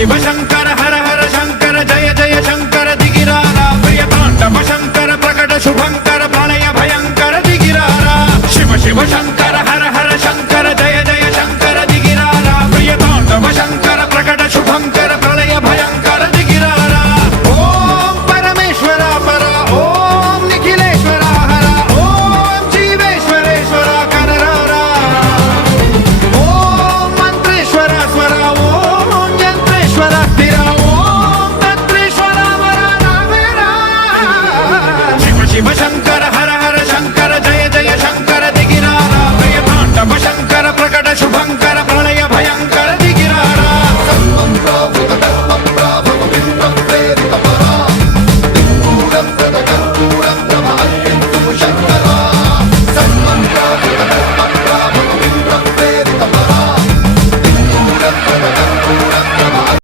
शिव शंकर हर हर शंकर जय जय शंकर दिगिरारा प्रिय तांडव शंकर प्रकट शुभंकर प्रलय भयंकर दिगिरारा शिव शिव शंकर